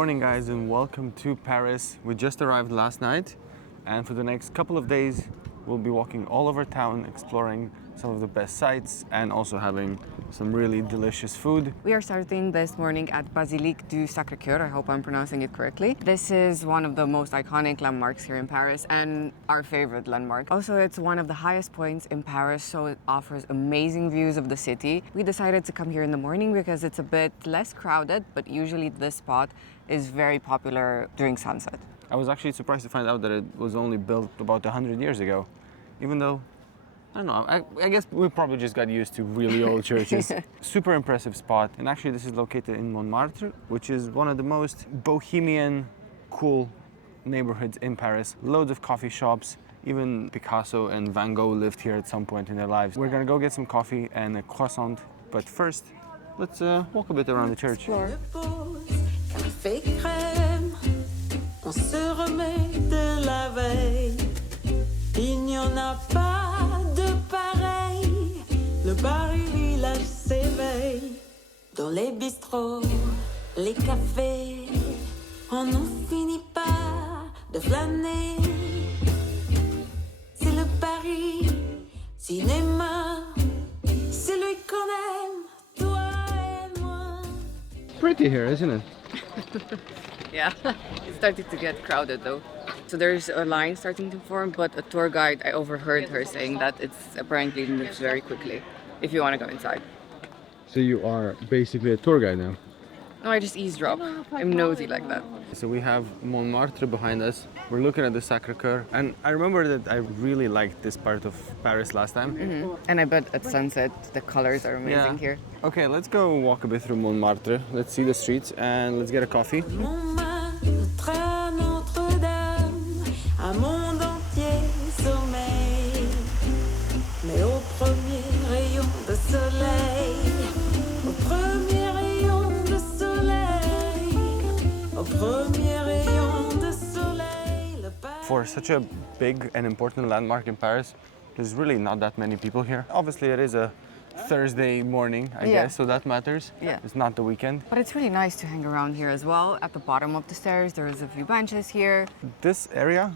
morning guys and welcome to Paris. We just arrived last night and for the next couple of days we'll be walking all over town, exploring some of the best sites and also having some really delicious food. We are starting this morning at Basilica du Sacré, I hope I'm pronouncing it correctly. This is one of the most iconic landmarks here in Paris and our favorite landmark. Also, it's one of the highest points in Paris, so it offers amazing views of the city. We decided to come here in the morning because it's a bit less crowded, but usually this spot is very popular during sunset. I was actually surprised to find out that it was only built about 100 years ago, even though I don't know, I guess we probably just got used to really old churches. Super impressive spot. And actually this is located in Montmartre, which is one of the most bohemian, cool neighborhoods in Paris. Loads of coffee shops. Even Picasso and Van Gogh lived here at some point in their lives. We're gonna go get some coffee and a croissant. But first, let's walk a bit around the church. Café crème, on se remet de la veille. Il n'y en a pas de pareil. Le Paris village s'éveille. Dans les bistrots, les cafés, on n'en finit pas de flâner. C'est le Paris cinéma. C'est lui qu'on aime, toi et moi. Pretty here, isn't it? Yeah, it's starting to get crowded though. So there's a line starting to form, but a tour guide, I overheard her saying that it's apparently moves very quickly if you want to go inside. So you are basically a tour guide now? No, I just eavesdrop. I'm nosy like that. So we have Montmartre behind us. We're looking at the Sacré, and I remember that I really liked this part of Paris last time. And I bet at sunset the colors are amazing here. Okay, let's go walk a bit through Montmartre. Let's see the streets and let's get a coffee. Montmartre à Notre-Dame, un monde entier sommeil. Mais au premier rayon de soleil, au premier rayon de soleil, au premier rayon de soleil, le Paris. For such a big and important landmark in Paris, there's really not that many people here. Obviously, it is a Thursday morning, I guess, so that matters. Yeah. It's not the weekend. But it's really nice to hang around here as well. At the bottom of the stairs, there's a few benches here. This area,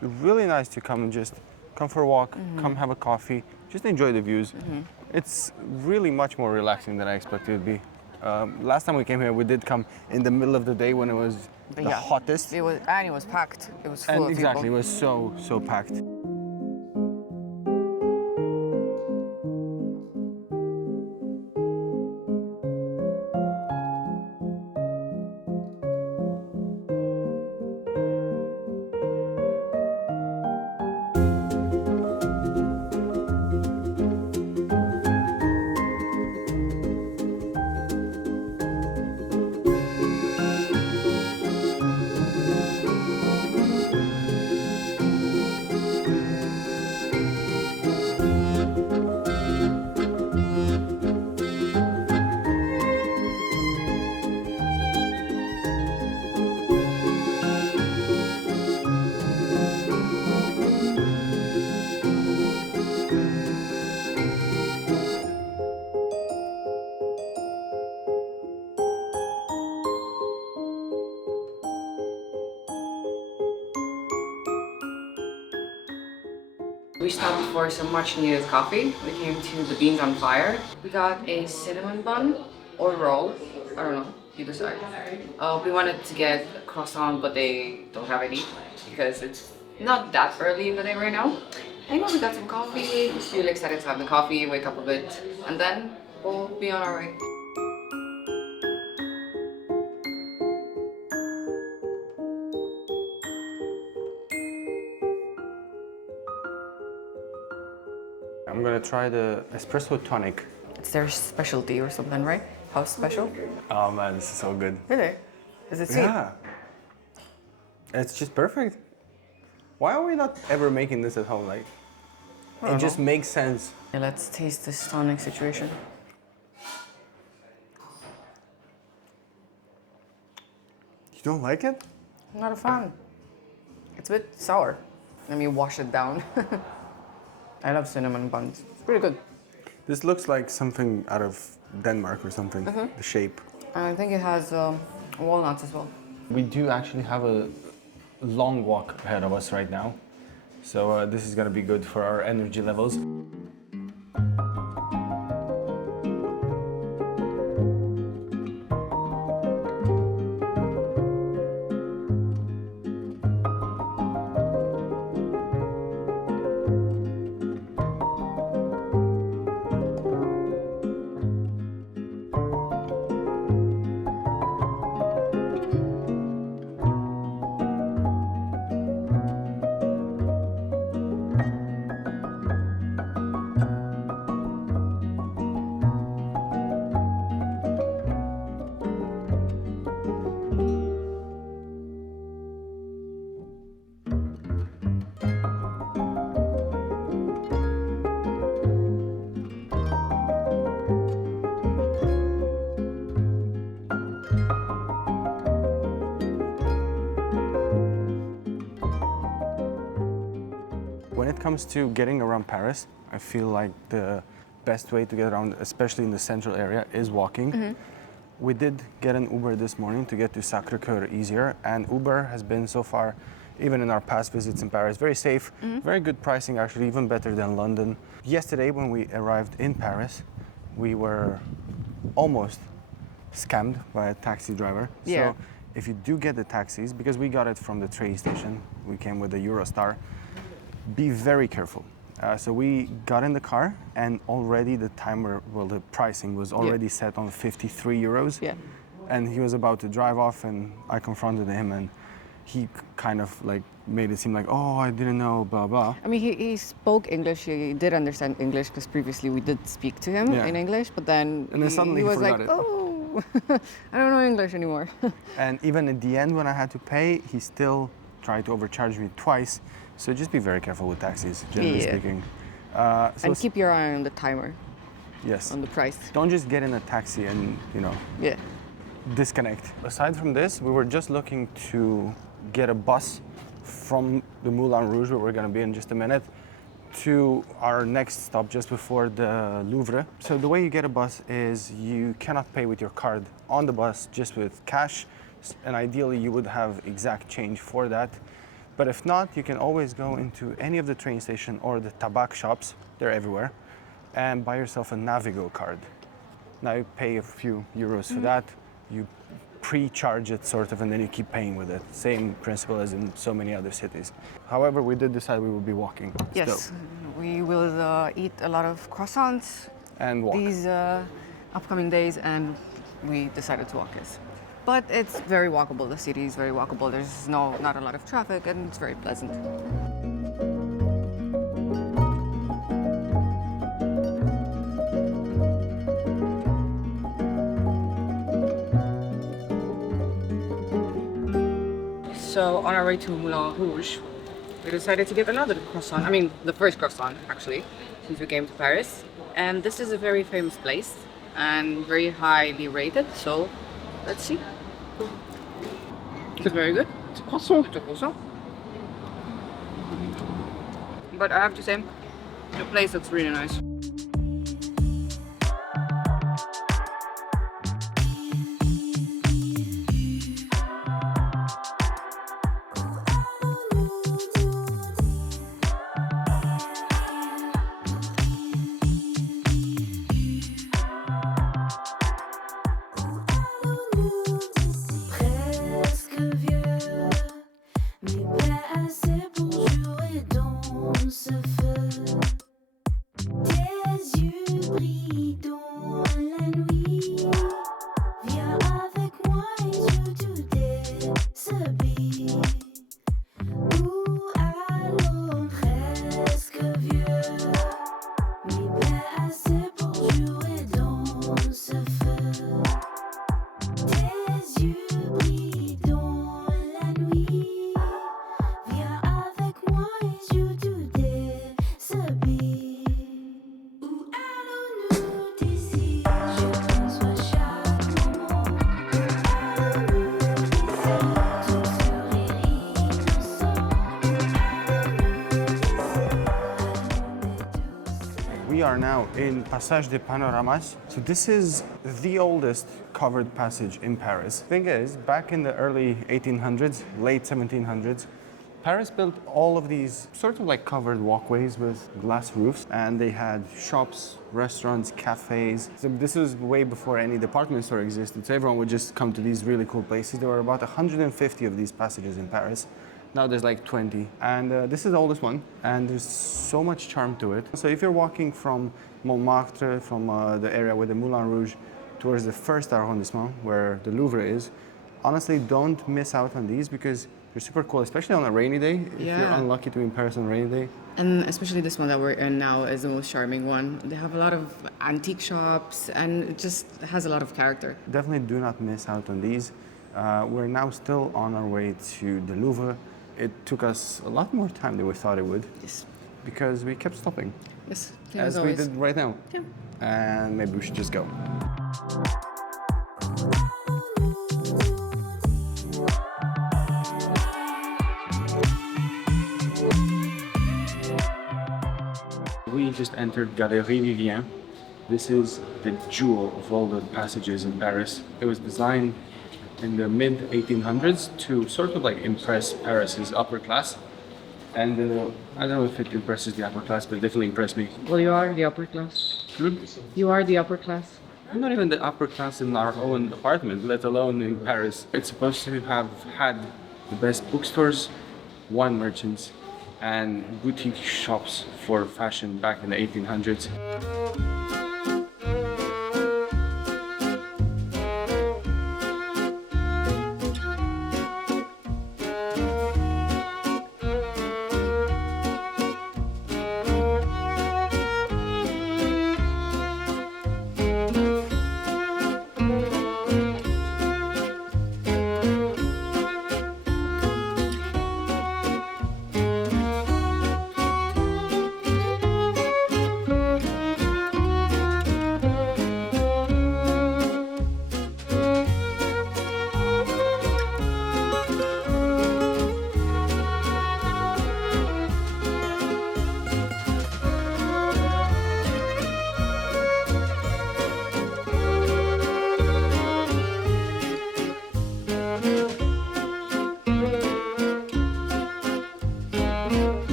really nice to come and just come for a walk, come have a coffee, just enjoy the views. It's really much more relaxing than I expected it to be. Last time we came here, we did come in the middle of the day when it was the hottest. It was packed. It was full And of exactly, people. it was so packed. We stopped for some much needed coffee. We came to the Beans on Fire. We got a cinnamon bun or roll. I don't know, you decide. We wanted to get a croissant, but they don't have any because it's not that early in the day right now. Anyway, we got some coffee. Really excited to have the coffee, wake up a bit, and then we'll be on our way. I'm gonna try the espresso tonic. It's their specialty or something, right? House special? Oh man, this is so good. Really? Is it sweet? Yeah. It's just perfect. Why are we not ever making this at home? Like, it just makes sense. Yeah, let's taste this tonic situation. You don't like it? I'm not a fan. It's a bit sour. Let me wash it down. I love cinnamon buns. It's pretty good. This looks like something out of Denmark or something, the shape. And I think it has walnuts as well. We do actually have a long walk ahead of us right now. So this is gonna be good for our energy levels. When it comes to getting around Paris, I feel like the best way to get around, especially in the central area, is walking. We did get an Uber this morning to get to Sacré easier, and Uber has been so far, even in our past visits in Paris, very safe, very good pricing actually, even better than London. Yesterday when we arrived in Paris, we were almost scammed by a taxi driver. Yeah. So if you do get the taxis, because we got it from the train station, we came with the Eurostar, be very careful. So we got in the car and already the timer, well, the pricing was already set on 53 euros. Yeah. And he was about to drive off and I confronted him and he kind of like made it seem like, oh, I didn't know, blah, blah. I mean, he spoke English. He did understand English because previously we did speak to him in English, but then, And then suddenly he was forgot like, it. oh, I don't know English anymore. And even at the end when I had to pay, he still tried to overcharge me twice. So just be very careful with taxis, generally speaking. So And keep your eye on the timer, yes. on the price. Don't just get in a taxi and, Yeah. disconnect. Aside from this, we were just looking to get a bus from the Moulin Rouge, where we're going to be in just a minute, to our next stop just before the Louvre. So the way you get a bus is you cannot pay with your card on the bus, just with cash, and ideally you would have exact change for that. But if not, you can always go into any of the train station or the tabac shops, they're everywhere, and buy yourself a Navigo card. Now you pay a few euros for that, you pre-charge it sort of, and then you keep paying with it. Same principle as in so many other cities. However, we did decide we would be walking. Yes, still, we will eat a lot of croissants and walk. these upcoming days, and we decided to walk, yes. But it's very walkable. The city is very walkable. There's not a lot of traffic, and it's very pleasant. So on our way to Moulin Rouge, we decided to get another croissant. I mean, the first croissant, actually, since we came to Paris. And this is a very famous place and very highly rated. So let's see. It's very good. It's a croissant. It's a croissant. But I have to say, the place looks really nice. Assez pour jurer dans ce feu. are now in Passage des Panoramas. So this is the oldest covered passage in Paris. Thing is, back in the early 1800s, late 1700s, Paris built all of these sort of like covered walkways with glass roofs, and they had shops, restaurants, cafes. So this was way before any department store existed, so everyone would just come to these really cool places. There were about 150 of these passages in Paris. Now there's like 20, and this is the oldest one, and there's so much charm to it. So if you're walking from Montmartre, from the area with the Moulin Rouge, towards the first arrondissement, where the Louvre is, honestly, don't miss out on these because they're super cool, especially on a rainy day. If you're unlucky to be in Paris on a rainy day. And especially this one that we're in now is the most charming one. They have a lot of antique shops and it just has a lot of character. Definitely do not miss out on these. We're now still on our way to the Louvre. It took us a lot more time than we thought it would. Yes. Because we kept stopping. Yes, as we did right now. Yeah. And maybe we should just go. We just entered Galerie Vivien. This is the jewel of all the passages in Paris. It was designed in the mid-1800s to sort of like impress Paris's upper class. And I don't know if it impresses the upper class, but it definitely impressed me. Well, you are the upper class. You are the upper class. I'm not even the upper class in our own apartment, let alone in Paris. It's supposed to have had the best bookstores, wine merchants, and boutique shops for fashion back in the 1800s.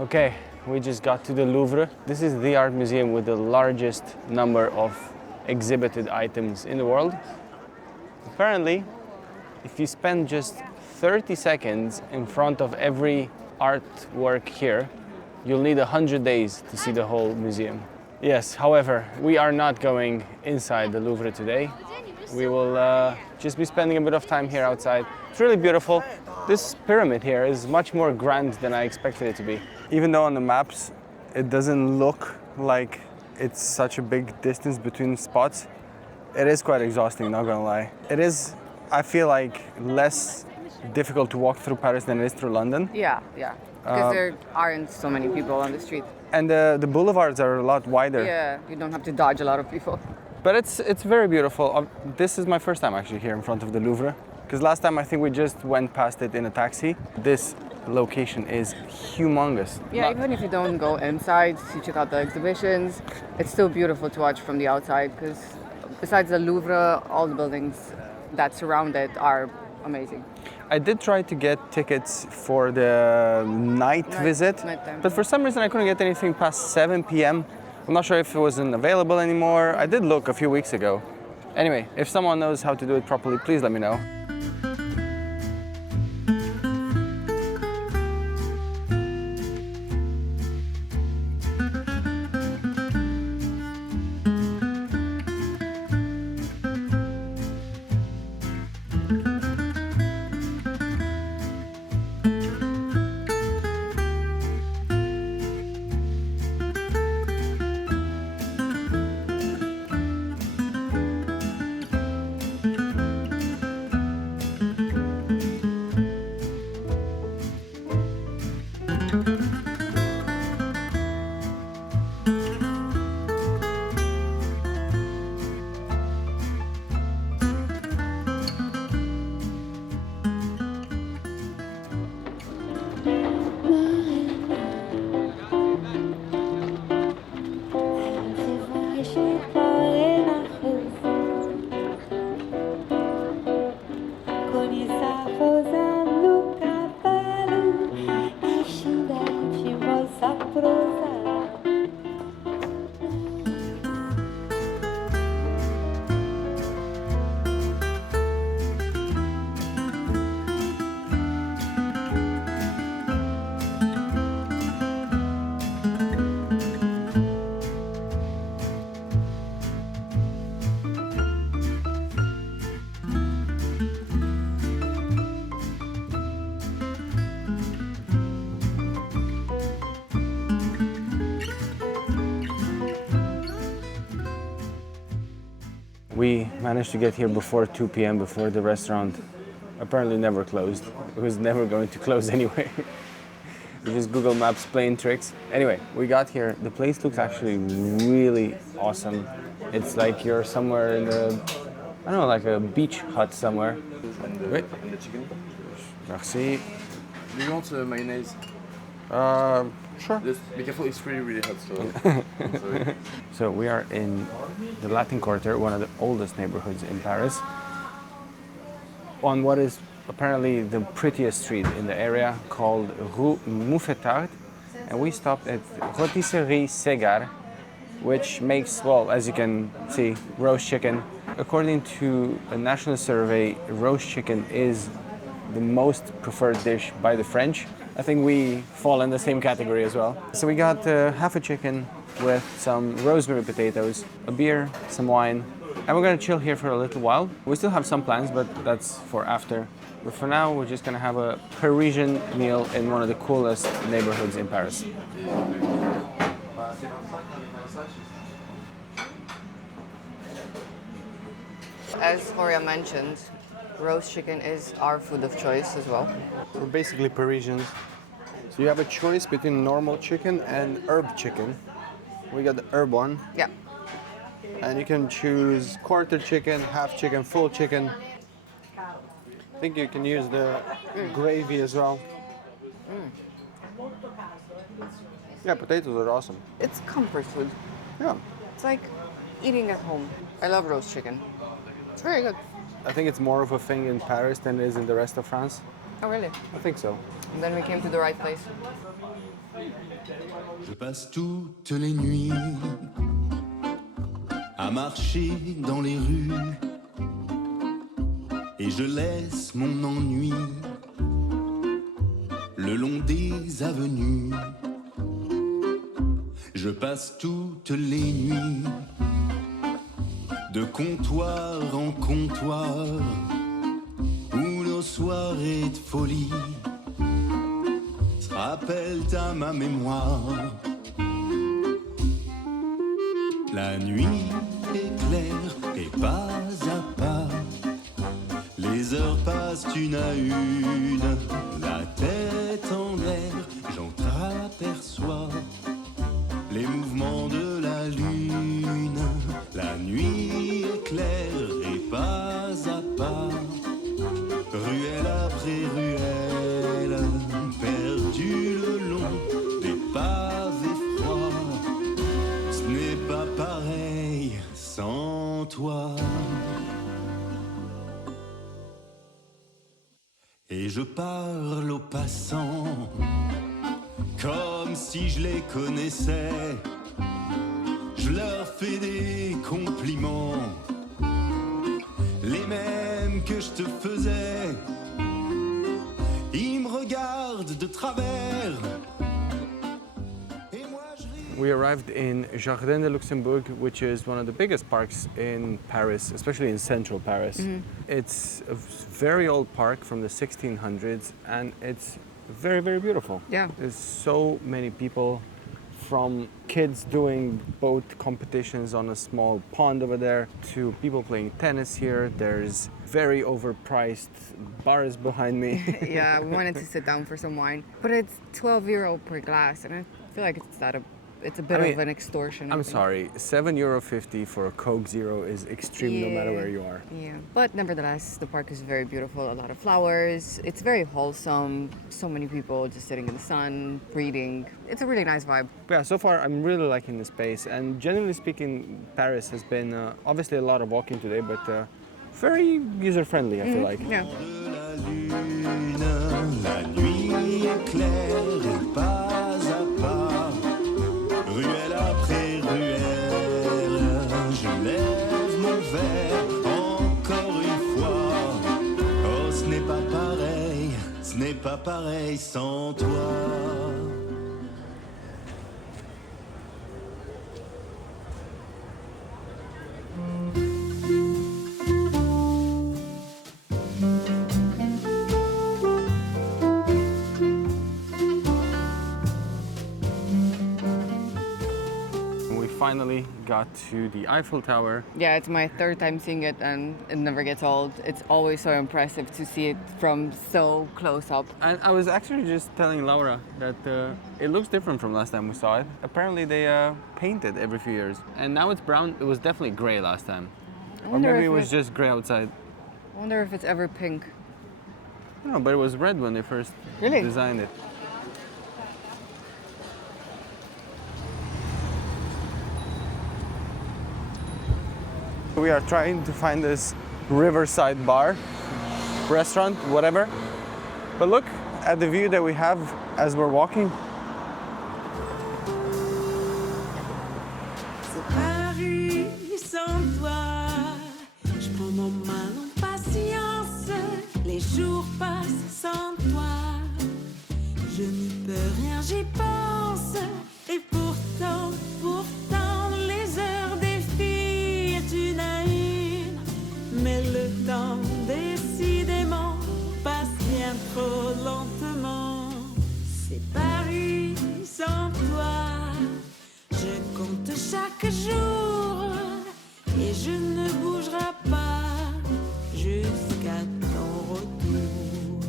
Okay, we just got to the Louvre. This is the art museum with the largest number of exhibited items in the world. Apparently, if you spend just 30 seconds in front of every artwork here, you'll need 100 days to see the whole museum. Yes, however, we are not going inside the Louvre today. We will just be spending a bit of time here outside. It's really beautiful. This pyramid here is much more grand than I expected it to be. Even though on the maps it doesn't look like it's such a big distance between spots, it is quite exhausting, not gonna lie. It is, I feel like, less difficult to walk through Paris than it is through London. Yeah. Because there aren't so many people on the street. And the boulevards are a lot wider. Yeah, you don't have to dodge a lot of people. But it's very beautiful. This is my first time actually here in front of the Louvre. Because last time I think we just went past it in a taxi. This location is humongous. Yeah, even if you don't go inside to check out the exhibitions, it's still beautiful to watch from the outside because besides the Louvre, all the buildings that surround it are amazing. I did try to get tickets for the night visit, nighttime. But for some reason I couldn't get anything past 7 p.m. I'm not sure if it wasn't available anymore. I did look a few weeks ago. Anyway, if someone knows how to do it properly, please let me know. We managed to get here before 2 p.m. before the restaurant apparently never closed. It was never going to close anyway. Just Google Maps playing tricks. Anyway, we got here. The place looks actually really awesome. It's like you're somewhere in a, I don't know, like a beach hut somewhere. Wait. And the chicken? Merci. Do you want mayonnaise? Sure. Just be careful, it's really hot, so. Sorry. So we are in the Latin Quarter, one of the oldest neighborhoods in Paris, on what is apparently the prettiest street in the area called Rue Mouffetard, and we stopped at Rôtisserie Ségare, which makes, well, as you can see, roast chicken. According to a national survey, roast chicken is the most preferred dish by the French. I think we fall in the same category as well. So we got half a chicken with some rosemary potatoes, a beer, some wine, and we're gonna chill here for a little while. We still have some plans, but that's for after. But for now, we're just gonna have a Parisian meal in one of the coolest neighborhoods in Paris. As Horia mentioned, roast chicken is our food of choice as well. We're basically Parisians. So you have a choice between normal chicken and herb chicken. We got the herb one. Yeah. And you can choose quarter chicken, half chicken, full chicken. I think you can use the gravy as well. Yeah, potatoes are awesome. It's comfort food. Yeah, It's like eating at home. I love roast chicken. It's very good. I think it's more of a thing in Paris than it is in the rest of France. Oh, really? I think so. And then we came to the right place. Je passe toutes les nuits à marcher dans les rues et je laisse mon ennui le long des avenues. Je passe toutes les nuits de comptoir en comptoir où nos soirées de folie se rappellent à ma mémoire. La nuit est claire et pas à pas, les heures passent une à une, la tête en l'air, j'entr'aperçois les mouvements de la lune. La nuit est claire et pas à pas, ruelle après ruelle, perdue le long des pavés froids. Ce n'est pas pareil sans toi. Et je parle aux passants comme si je les connaissais. Je leur fais des compliments, les mêmes que je te faisais. Ils me regardent de travers. Et moi je ris. We arrived in Jardin de Luxembourg, which is one of the biggest parks in Paris, especially in central Paris. It's a very old park from the 1600s, and it's very, very beautiful. Yeah. There's so many people, from kids doing boat competitions on a small pond over there to people playing tennis here. There's very overpriced bars behind me. Yeah, we wanted to sit down for some wine, but it's 12 euro per glass, and I feel like it's a bit of an extortion. I I'm think. sorry, €7.50 for a Coke Zero is extreme no matter Yeah. where you are. Yeah, but nevertheless, the park is very beautiful. A lot of flowers. It's very wholesome. So many people just sitting in the sun, reading. It's a really nice vibe. Yeah, so far I'm really liking the space, and generally speaking, Paris has been obviously a lot of walking today, but very user-friendly, I feel like. Yeah. De la lune, la nuit est claire et pas à pas, ruelle après ruelle, je lève mon verre encore une fois. Oh, ce n'est pas pareil sans toi. finally got to the Eiffel Tower. Yeah, it's my third time seeing it and it never gets old. It's always so impressive to see it from so close up. And I was actually just telling Laura that it looks different from last time we saw it. Apparently they paint it every few years. And now it's brown. It was definitely gray last time. Or wonder maybe if it was just gray outside. I wonder if it's ever pink. No, but it was red when they first Really? designed it. We are trying to find this riverside bar, restaurant, whatever. But look at the view that we have as we're walking. C'est Paris sans toi. Je prends mon mal en patience. Les jours passent sans toi. Je n'y peux rien, j'y pense. Et pourtant, les heures défilent une à une. Mais le temps, décidément, passe bien trop lentement. C'est Paris sans toi. Je compte chaque jour et je ne bougerai pas jusqu'à ton retour.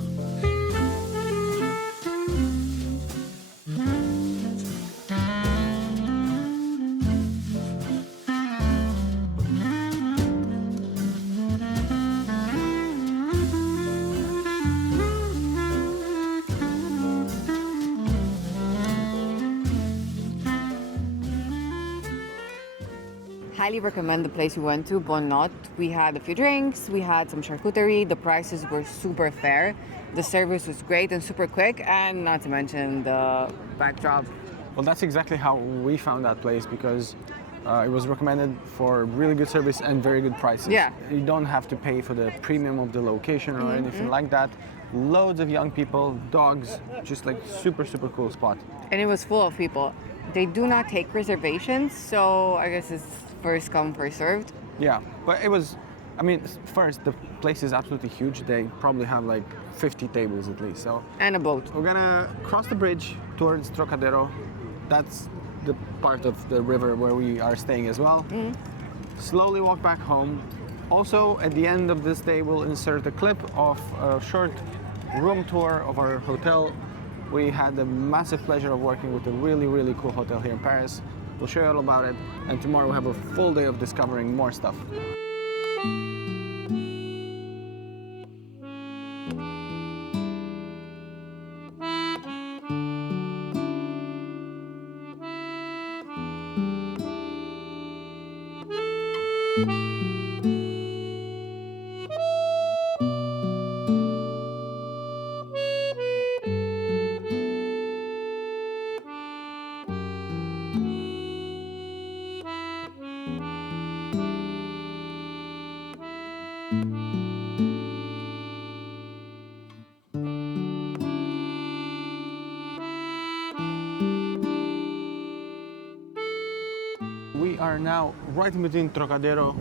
Highly recommend the place we went to, Bonnot. We had a few drinks, we had some charcuterie, the prices were super fair, the service was great and super quick, and not to mention the backdrop. Well, that's exactly how we found that place because it was recommended for really good service and very good prices. Yeah. You don't have to pay for the premium of the location or anything like that. Loads of young people, dogs, just like super, super cool spot. And it was full of people. They do not take reservations, so I guess it's first come, first served. Yeah, but it was, I mean, first, the place is absolutely huge. They probably have like 50 tables at least. So And a boat. we're gonna cross the bridge towards Trocadéro. That's the part of the river where we are staying as well. Slowly walk back home. Also, at the end of this day, we'll insert a clip of a short room tour of our hotel. We had the massive pleasure of working with a really, really cool hotel here in Paris. We'll show you all about it. And tomorrow we'll have a full day of discovering more stuff. We are now right in between Trocadéro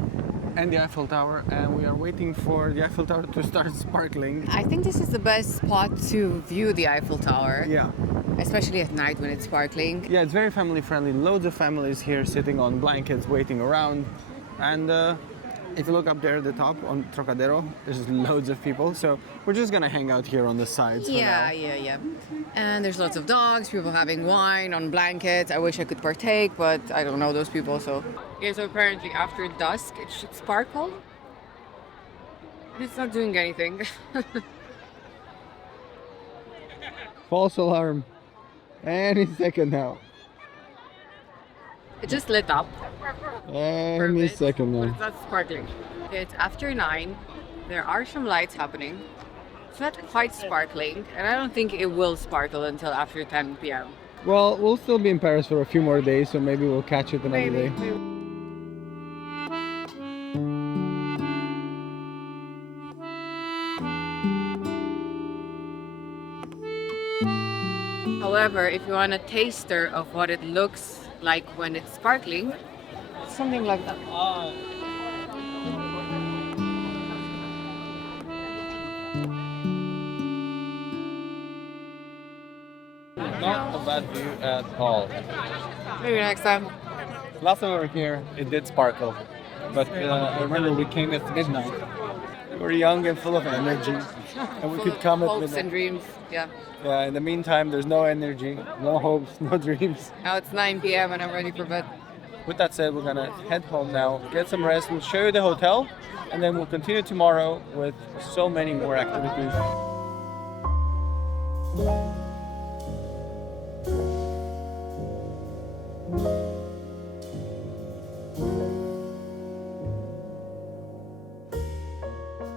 and the Eiffel Tower, and we are waiting for the Eiffel Tower to start sparkling. I think this is the best spot to view the Eiffel Tower, Yeah. especially at night when it's sparkling. Yeah, it's very family friendly. Loads of families here sitting on blankets waiting around. And if you look up there at the top on Trocadéro, there's loads of people. So we're just gonna hang out here on the sides for now. Yeah. And there's lots of dogs, people having wine on blankets. I wish I could partake, but I don't know those people, so. Yeah, so apparently after dusk, it should sparkle. It's not doing anything. False alarm. Any second now. It just lit up. Any bit, second but now. it's not sparkling. It's after 9. There are some lights happening. It's not quite sparkling, and I don't think it will sparkle until after 10 p.m. Well, we'll still be in Paris for a few more days, so maybe we'll catch it another day. However, if you want a taster of what it looks like when it's sparkling, it's something like that. Not a bad view at all. Maybe next time. Last time we were here, it did sparkle. But I remember we came at midnight. We were young and full of energy. And we could come at Hopes midnight. and dreams. Yeah. Yeah, in the meantime, there's no energy, no hopes, no dreams. Now it's 9 p.m. and I'm ready for bed. With that said, we're gonna head home now, get some rest. We'll show you the hotel, and then we'll continue tomorrow with so many more activities.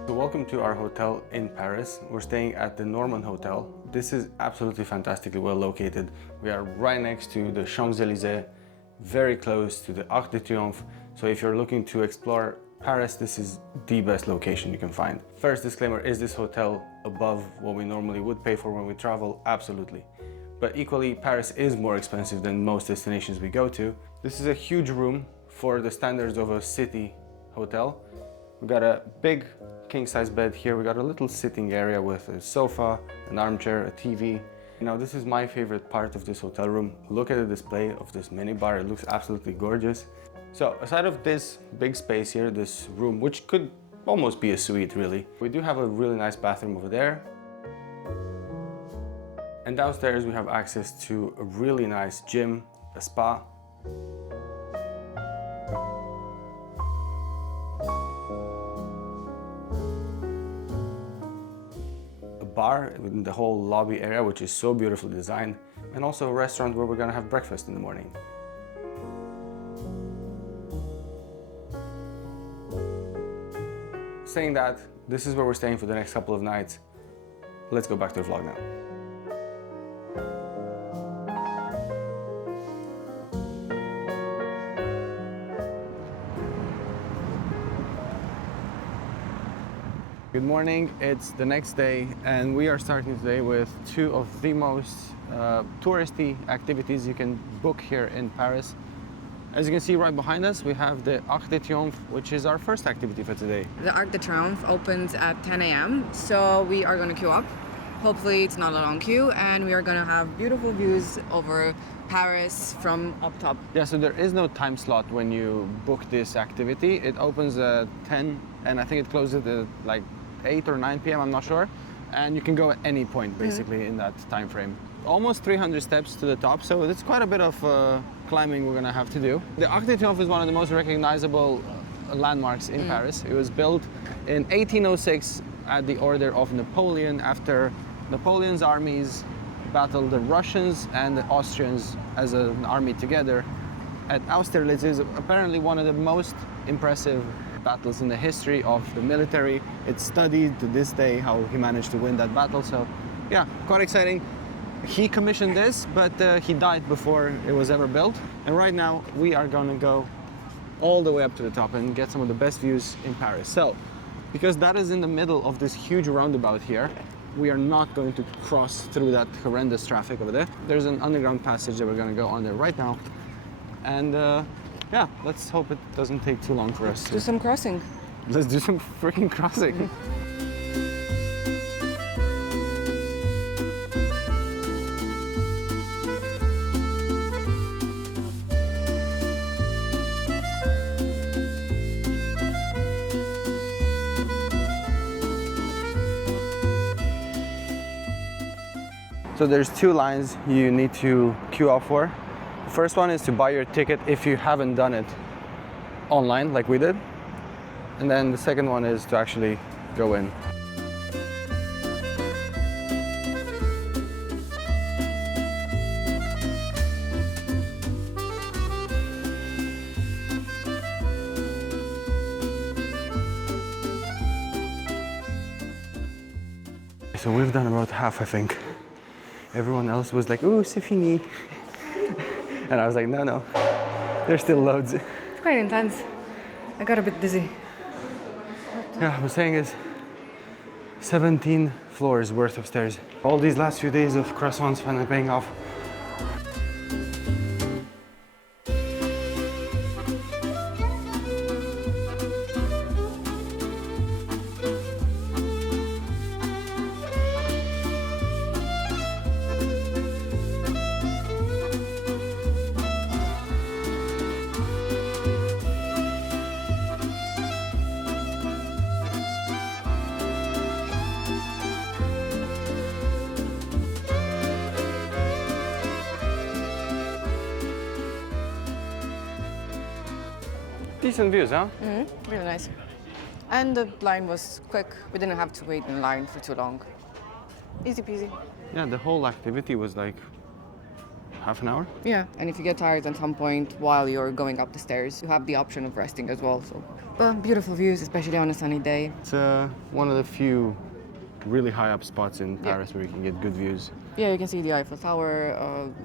So welcome to our hotel in Paris. We're staying at the Norman Hotel. This is absolutely fantastically well located. We are right next to the Champs-Élysées, very close to the Arc de Triomphe. So if you're looking to explore Paris, this is the best location you can find. First disclaimer, is this hotel above what we normally would pay for when we travel? Absolutely. But equally, Paris is more expensive than most destinations we go to. This is a huge room for the standards of a city hotel. We got a big king-size bed here. We got a little sitting area with a sofa, an armchair, a TV. Now, this is my favorite part of this hotel room. Look at the display of this minibar. It looks absolutely gorgeous. So, aside of this big space here, this room, which could almost be a suite really, we do have a really nice bathroom over there. And downstairs we have access to a really nice gym, a spa. Bar in the whole lobby area, which is so beautifully designed, and also a restaurant where we're gonna have breakfast in the morning. Saying that, this is where we're staying for the next couple of nights. Let's go back to the vlog now. Good morning, it's the next day and we are starting today with two of the most touristy activities you can book here in Paris. As you can see right behind us, we have the Arc de Triomphe, which is our first activity for today. The Arc de Triomphe opens at 10 a.m. So we are going to queue up. Hopefully it's not a long queue and we are going to have beautiful views over Paris from up top. Yeah, so there is no time slot when you book this activity. It opens at 10 and I think it closes at like 8 or 9 p.m. I'm not sure. And you can go at any point basically in that time frame. Almost 300 steps to the top, so it's quite a bit of climbing we're gonna have to do. The Arc de Triomphe is one of the most recognizable landmarks in Paris. It was built in 1806 at the order of Napoleon after Napoleon's armies battled the Russians and the Austrians as an army together at Austerlitz. Is apparently one of the most impressive battles in the history of the military. It's studied to this day how he managed to win that battle, so yeah, quite exciting. He commissioned this, but he died before it was ever built. And right now we are gonna go all the way up to the top and get some of the best views in Paris. So, because that is in the middle of this huge roundabout here, we are not going to cross through that horrendous traffic over there. There's an underground passage that we're gonna go on there right now. And yeah, let's hope it doesn't take too long for us. Do some crossing. Let's do some freaking crossing. So there's two lines you need to queue up for. The first one is to buy your ticket if you haven't done it online like we did. And then the second one is to actually go in. So we've done about half, I think. Everyone else was like, "Ooh, c'est fini." And I was like, no, there's still loads. It's quite intense. I got a bit dizzy. Yeah, I was saying is 17 floors worth of stairs. All these last few days of croissants finally paying off. Decent views, huh? Really nice. And the line was quick. We didn't have to wait in line for too long. Easy peasy. Yeah, the whole activity was like half an hour. Yeah, and if you get tired at some point while you're going up the stairs, you have the option of resting as well. So, beautiful views, especially on a sunny day. It's one of the few really high up spots in Paris where you can get good views. Yeah, you can see the Eiffel Tower,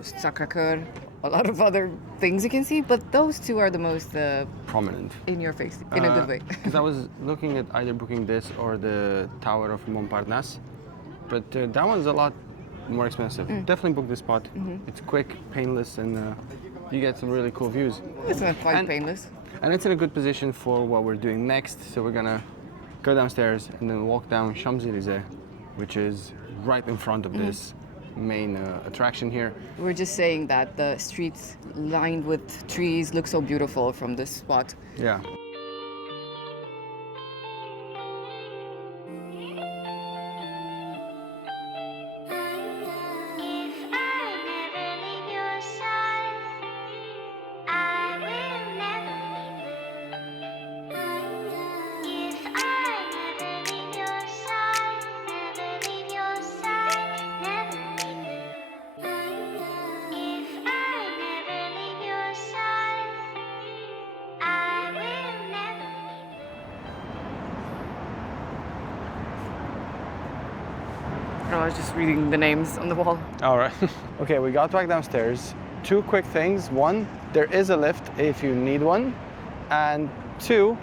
Sacré, a lot of other things you can see, but those two are the most Prominent. in your face, in a good way. Because I was looking at either booking this or the Tower of Montparnasse, but that one's a lot more expensive. Definitely book this spot. It's quick, painless, and you get some really cool views. It's not quite painless. And it's in a good position for what we're doing next. So we're gonna go downstairs and then walk down Champs-Élysées, which is right in front of this main attraction here. We're just saying that the streets lined with trees look so beautiful from this spot. Yeah. I was just reading the names on the wall. All right. Okay, we got back downstairs. Two quick things. One, there is a lift if you need one. And two,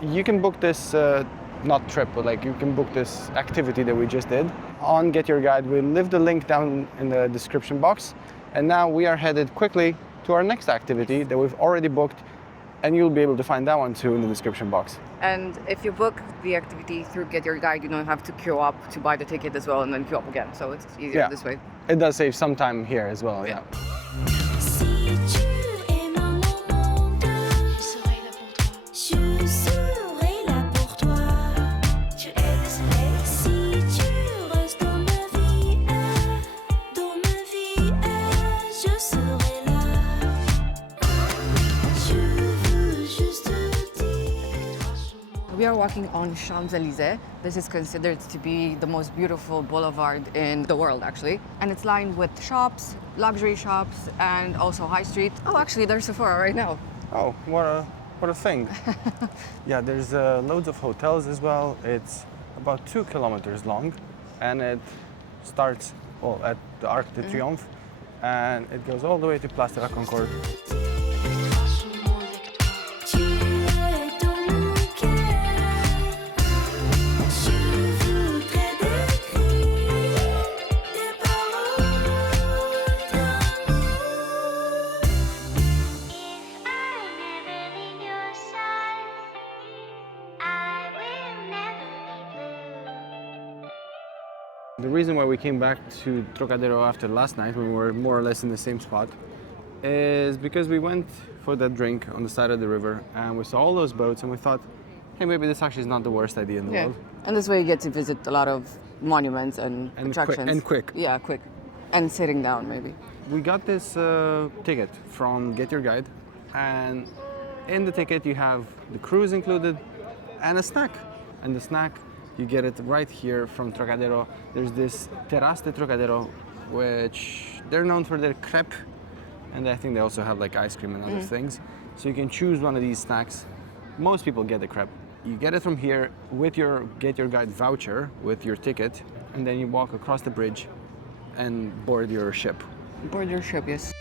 you can book this, not trip, but like you can book this activity that we just did on Get Your Guide. We'll leave the link down in the description box. And now we are headed quickly to our next activity that we've already booked, and you'll be able to find that one too in the description box. And if you book the activity through Get Your Guide, you don't have to queue up to buy the ticket as well and then queue up again. So it's easier this way. It does save some time here as well, yeah. Si tu aimes un monde, je serai là pour toi. Je serai là pour toi. Tu es le soleil. Si tu restes dans ma vie, je serai là. Je veux juste dire. We are walking on Champs-Élysées. This is considered to be the most beautiful boulevard in the world, actually. And it's lined with shops, luxury shops, and also high street. Oh, actually, there's Sephora right now. Oh, what a thing. Yeah, there's loads of hotels as well. It's about 2 kilometers long, and it starts at the Arc de Triomphe, and it goes all the way to Place de la Concorde. Tu es dans mon cœur. Je voudrais décrire des paroles d'amour. If I never leave your side, I will never be blue. The reason why we came back to Trocadéro after last night, when we were more or less in the same spot, is because we went for that drink on the side of the river and we saw all those boats and we thought, hey, maybe this actually is not the worst idea in the world. And this way you get to visit a lot of monuments and attractions. Quick. Yeah, quick. And sitting down, maybe. We got this ticket from Get Your Guide, and in the ticket you have the cruise included and a snack. And the snack, you get it right here from Trocadéro. There's this Terrasse de Trocadéro, which they're known for their Crépe, and I think they also have like ice cream and other things. So you can choose one of these snacks. Most people get the Crépe. You get it from here with your Get Your Guide voucher, with your ticket, and then you walk across the bridge and board your ship. Board your ship, yes.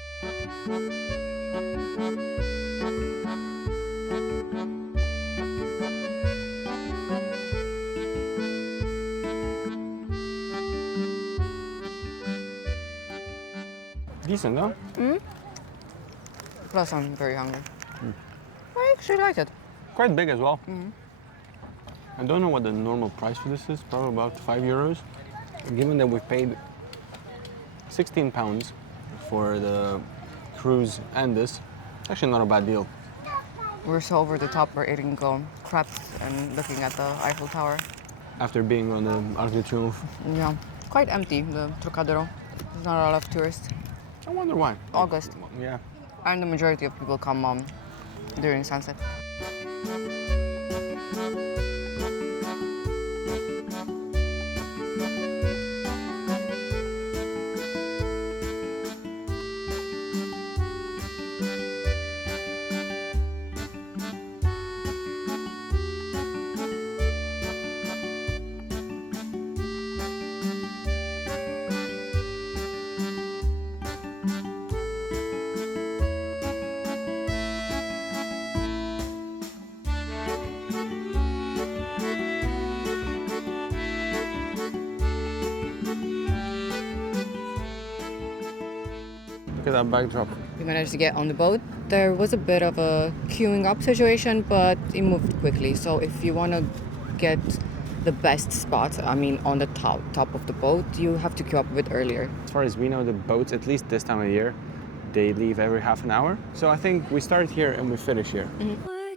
Decent, no? Plus, I'm very hungry. I actually like it. Quite big as well. I don't know what the normal price for this is, probably about €5. Given that we paid £16 for the cruise and this, actually not a bad deal. We're so over the top, we're eating crepes and looking at the Eiffel Tower. After being on the Arc de Triomphe. Yeah, quite empty, the Trocadéro. There's not a lot of tourists. I wonder why. August. Yeah. And the majority of people come during sunset. Look at that backdrop. We managed to get on the boat. There was a bit of a queuing up situation, but it moved quickly. So if you want to get the best spot, I mean on the top of the boat, you have to queue up a bit earlier. As far as we know, the boats, at least this time of year, they leave every half an hour. So I think we start here and we finish here.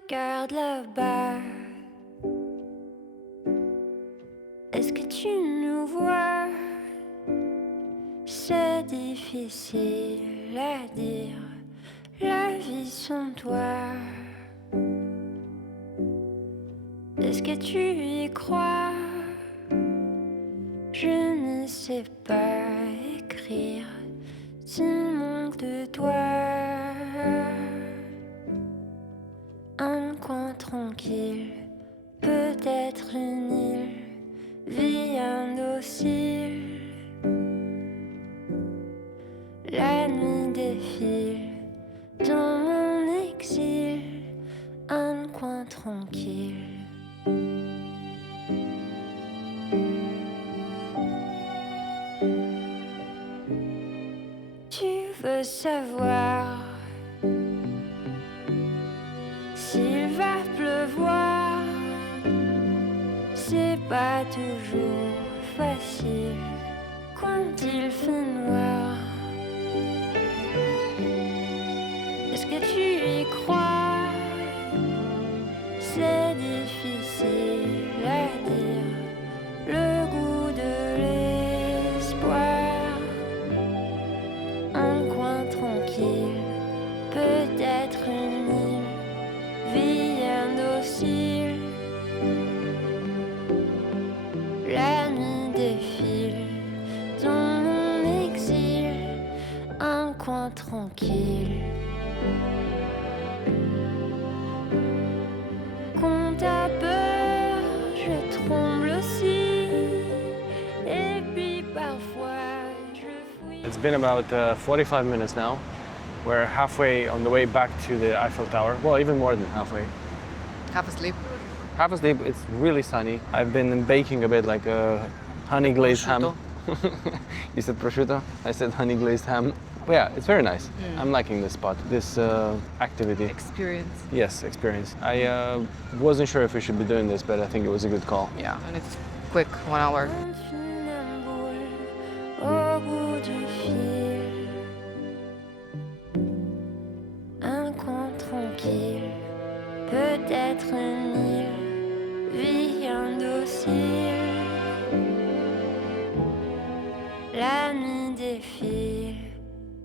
Regarde là-bas. Est-ce que tu nous vois? C'est difficile à dire, la vie sans toi. Est-ce que tu y crois? Je ne sais pas écrire s'il manque de toi. Un coin tranquille, peut-être une île, vie indocile. La nuit défile dans mon exil, un coin tranquille. Tu veux savoir s'il va pleuvoir? C'est pas toujours facile quand il fait noir. Est-ce que tu y crois? C'est difficile à dire, le goût de l'espoir. Un coin tranquille, peut-être une île, vie indocile. La nuit défile dans mon exil, un coin tranquille. Quand t'as peur, je tremble aussi. Et puis parfois, je fuis. It's been about 45 minutes now. We're halfway on the way back to the Eiffel Tower. Well, even more than halfway. Half asleep. Half asleep, it's really sunny. I've been baking a bit like a honey glazed ham. You said prosciutto, I said honey glazed ham. But yeah, it's very nice. I'm liking this spot, this activity. Experience. Yes, experience. I wasn't sure if we should be doing this, but I think it was a good call. Yeah, and it's quick, 1 hour. Un funambule au bout du fil, un coin tranquille, peut-être une île, vie indocile. La nuit défile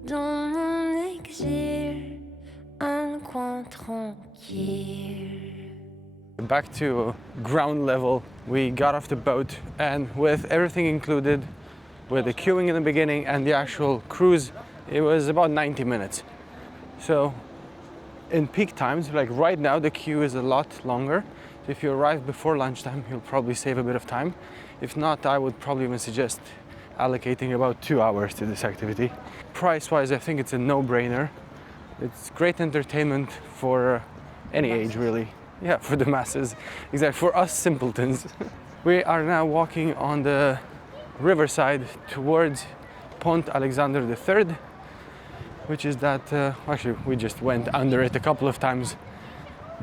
dans mon exil, un coin tranquille. Back to ground level, we got off the boat, and with everything included, with the queuing in the beginning and the actual cruise, it was about 90 minutes. So in peak times, like right now, the queue is a lot longer. So if you arrive before lunchtime, you'll probably save a bit of time. If not, I would probably even suggest allocating about 2 hours to this activity. Price-wise, I think it's a no-brainer. It's great entertainment for any age, really. Yeah, for the masses. Exactly, for us simpletons. We are now walking on the riverside towards Pont Alexandre III, which is that, actually we just went under it a couple of times,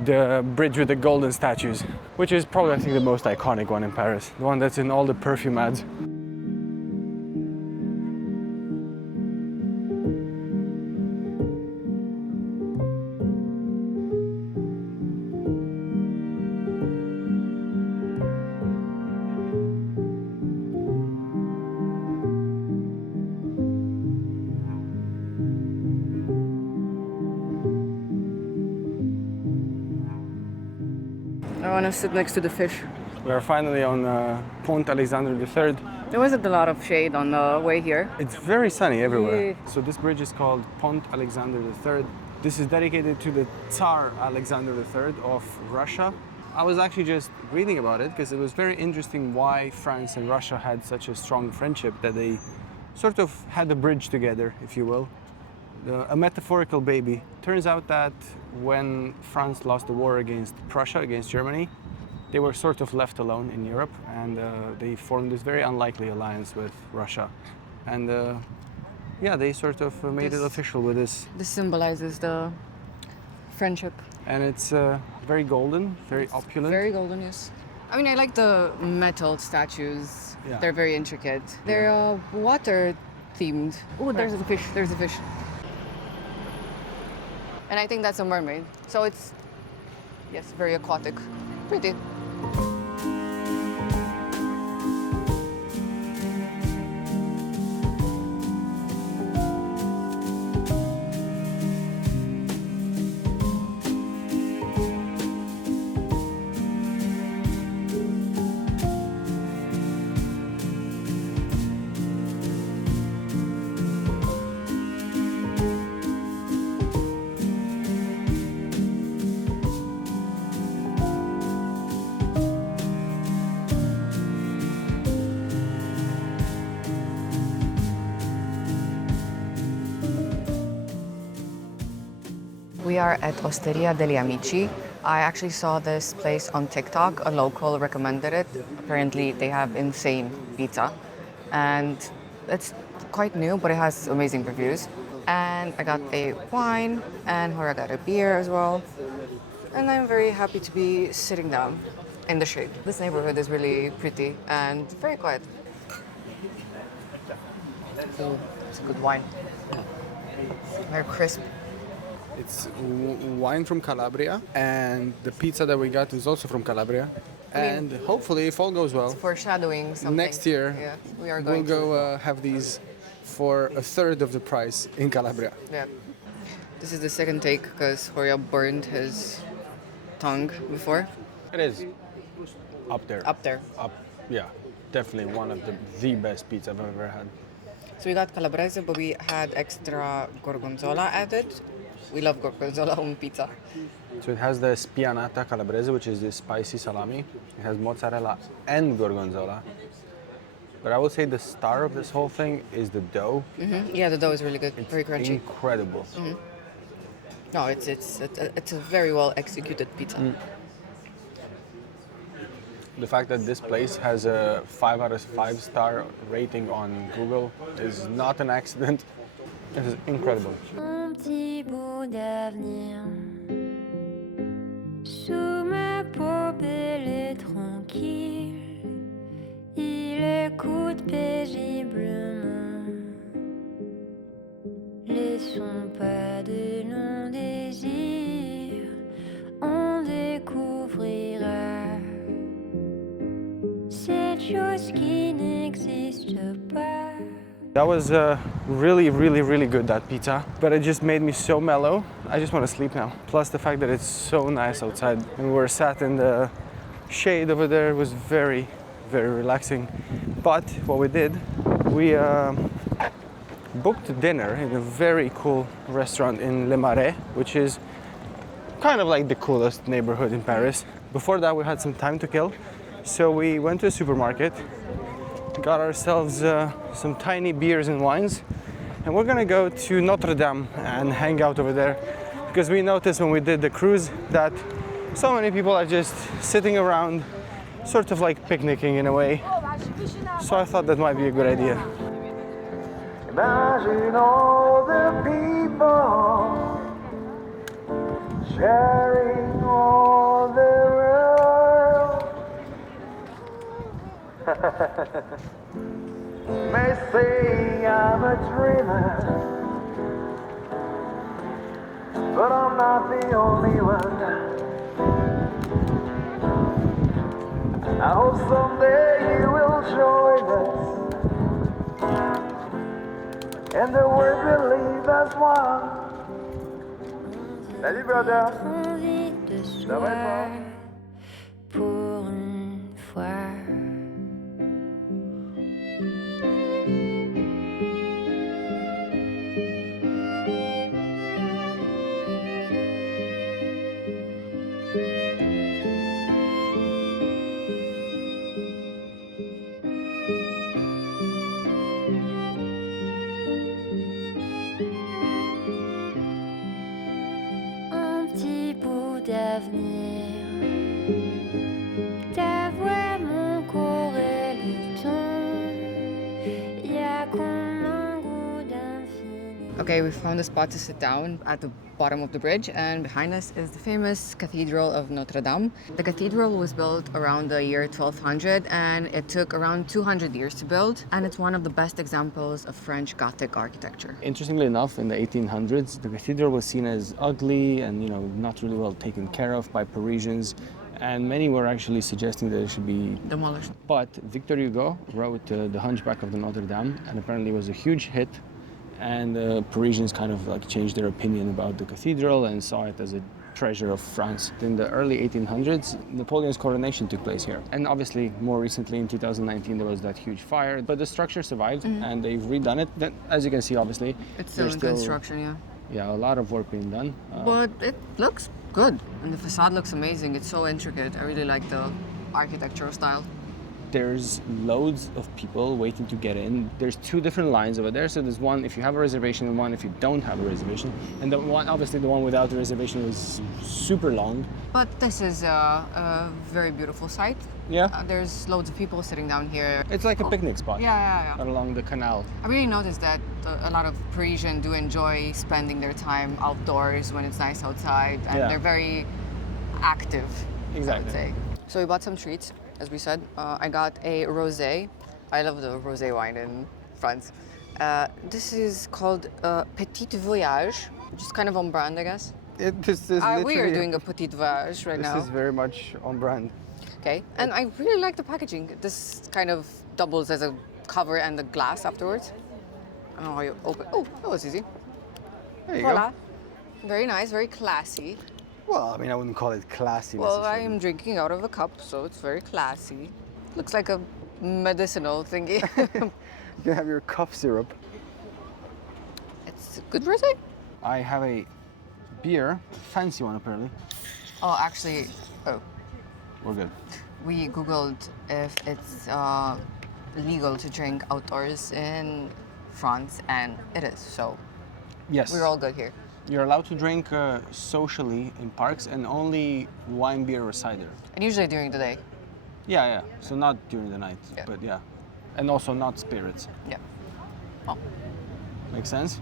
the bridge with the golden statues, which is probably, I think, the most iconic one in Paris, the one that's in all the perfume ads. I want to sit next to the fish. We are finally on Pont Alexandre III. There wasn't a lot of shade on the way here. It's very sunny everywhere. Yeah. So this bridge is called Pont Alexandre III. This is dedicated to the Tsar Alexander III of Russia. I was actually just reading about it because it was very interesting why France and Russia had such a strong friendship, that they sort of had a bridge together, if you will. A metaphorical baby. Turns out that when France lost the war against Prussia, against Germany, they were sort of left alone in Europe, and they formed this very unlikely alliance with Russia. And yeah, they sort of made it official with this. This symbolizes the friendship. And it's very golden, very opulent. Very golden, yes. I mean, I like the metal statues. Yeah. They're very intricate. They're water themed. Oh, there's a fish. There's a fish. And I think that's a mermaid. So it's, yes, very aquatic. Pretty. We are at Osteria degli Amici. I actually saw this place on TikTok. A local recommended it. Apparently, they have insane pizza. And it's quite new, but it has amazing reviews. And I got a wine, and Hora got a beer as well. And I'm very happy to be sitting down in the shade. This neighborhood is really pretty and very quiet. So it's a good wine. Very crisp. It's wine from Calabria, and the pizza that we got is also from Calabria. And hopefully, if all goes well, Foreshadowing something. next year Yeah, we are we'll going go have these for a third of the price in Calabria. Yeah. This is the second take because Horia burned his tongue before. It is up there. Up there. Up, yeah, definitely one of the best pizza I've ever had. So we got calabrese, but we had extra gorgonzola added. We love gorgonzola on pizza. So it has the spianata calabrese, which is this spicy salami. It has mozzarella and gorgonzola. But I would say the star of this whole thing is the dough. Mm-hmm. Yeah, the dough is really good. It's very crunchy. incredible. Mm-hmm. No, it's a very well executed pizza. The fact that this place has a 5 out of 5 star rating on Google is not an accident. It is incredible. Un petit bout d'avenir sous ma peau belle et tranquille, il écoute paisiblement les sons pas de non-désir. On découvrira cette chose qui n'existe pas. That was really, really, really good, that pizza. But it just made me so mellow. I just want to sleep now. Plus the fact that it's so nice outside. And we were sat in the shade over there. It was very, very relaxing. But what we did, we booked dinner in a very cool restaurant in Le Marais, which is kind of like the coolest neighborhood in Paris. Before that, we had some time to kill. So we went to a supermarket, got ourselves some tiny beers and wines, and we're gonna go to Notre-Dame and hang out over there, because we noticed when we did the cruise that so many people are just sitting around, sort of like picnicking in a way. So I thought that might be a good idea. Imagine all the people sharing all the world. May say I'm a dreamer, but I'm not the only one. I hope someday you will join us, and the world will leave as one. Salut brother. Envie de Ça va soir, pour une fois. Un petit bout d'avenir, ta voix, mon corps et le ton, y a comme un goût d'infini. Okay, we found a spot to sit down at the bottom of the bridge, and behind us is the famous Cathedral of Notre-Dame. The cathedral was built around the year 1200, and it took around 200 years to build, and it's one of the best examples of French Gothic architecture. Interestingly enough, in the 1800s, the cathedral was seen as ugly and not really well taken care of by Parisians, and many were actually suggesting that it should be Demolished. But Victor Hugo wrote The Hunchback of the Notre Dame, and apparently it was a huge hit. And Parisians kind of like changed their opinion about the cathedral and saw it as a treasure of France. In the early 1800s, Napoleon's coronation took place here. And obviously, more recently in 2019, there was that huge fire. But the structure survived, and they've redone it. Then, as you can see, obviously, It's still there's in construction, yeah. Yeah, a lot of work being done. But it looks good, and the facade looks amazing. It's so intricate. I really like the architectural style. There's loads of people waiting to get in. There's two different lines over there. So there's one if you have a reservation and one if you don't have a reservation. And the one, obviously the one without the reservation is super long. But this is a very beautiful site. Yeah. There's loads of people sitting down here. It's like a picnic spot. Yeah. Along the canal. I really noticed that a lot of Parisians do enjoy spending their time outdoors when it's nice outside, and Yeah. they're very active, I Exactly. would say. So we bought some treats, as we said. I got a rosé. I love the rosé wine in France. This is called Petit Voyage, which is kind of on brand, I guess. This is We are doing a Petit Voyage right now. very much on brand. Okay, and I really like the packaging. This kind of doubles as a cover and a glass afterwards. I don't know how you open. Oh, that was easy. There you Voila. Very nice, very classy. Well, I mean, I wouldn't call it classy. Well, I am drinking out of a cup, so it's very classy. Looks like a medicinal thingy. You can have your cough syrup. It's a good rosé. I have a beer, a fancy one apparently. Oh, actually, We're good. we Googled if it's legal to drink outdoors in France, and it is. So Yes. we're all good here. You're allowed to drink socially in parks and only wine, beer, or cider. And usually during the day. Yeah. So not during the night, Yeah. but yeah. And also not spirits. Yeah. Oh. Make sense?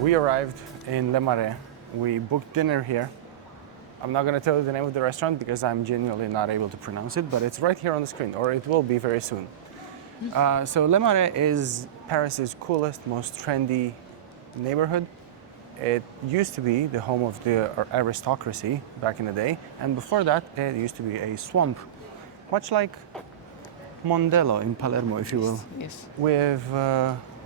We arrived in Le Marais. We booked dinner here. I'm not going to tell you the name of the restaurant because I'm genuinely not able to pronounce it, but it's right here on the screen, or it will be very soon. So Le Marais is Paris's coolest, most trendy neighborhood. It used to be the home of the aristocracy back in the day, and before that, it used to be a swamp, much like Mondello in Palermo, if you will. Yes. We've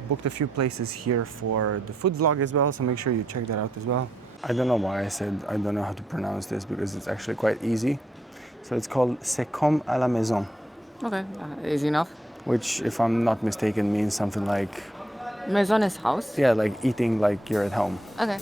booked a few places here for the food vlog as well, so make sure you check that out as well. I don't know why I said I don't know how to pronounce this because it's actually quite easy. So it's called C'est comme à la maison, Okay, easy enough. which, if I'm not mistaken, means something like, Maison is house. yeah, like eating like you're at home. Okay.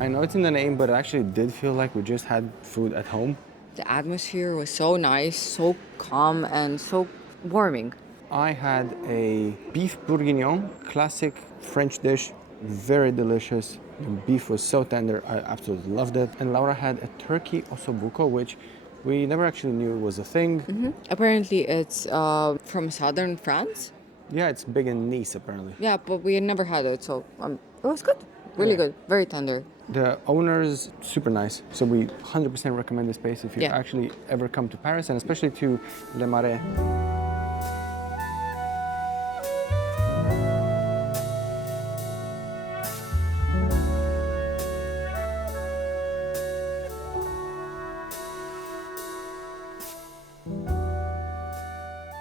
I know it's in the name, but it actually did feel like we just had food at home. The atmosphere was so nice, so calm, and so warming. I had a beef bourguignon, classic French dish, very delicious. The beef was so tender, I absolutely loved it. And Laura had a turkey ossobuco, which we never actually knew was a thing. Apparently, it's from southern France. Yeah, it's big in Nice apparently. Yeah, but we had never had it, so it was good. Really good. Very tender. The owner's super nice, so we 100% recommend this place if you Yeah. actually ever come to Paris, and especially to Le Marais.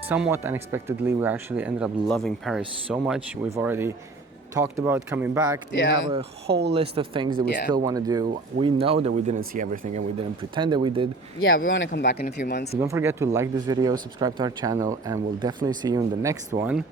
Somewhat unexpectedly, we actually ended up loving Paris so much. We've already talked about coming back. We Yeah. have a whole list of things that we Yeah. still want to do. We know that we didn't see everything and we didn't pretend that we did. Yeah, we want to come back in a few months. So don't forget to like this video, subscribe to our channel, and we'll definitely see you in the next one.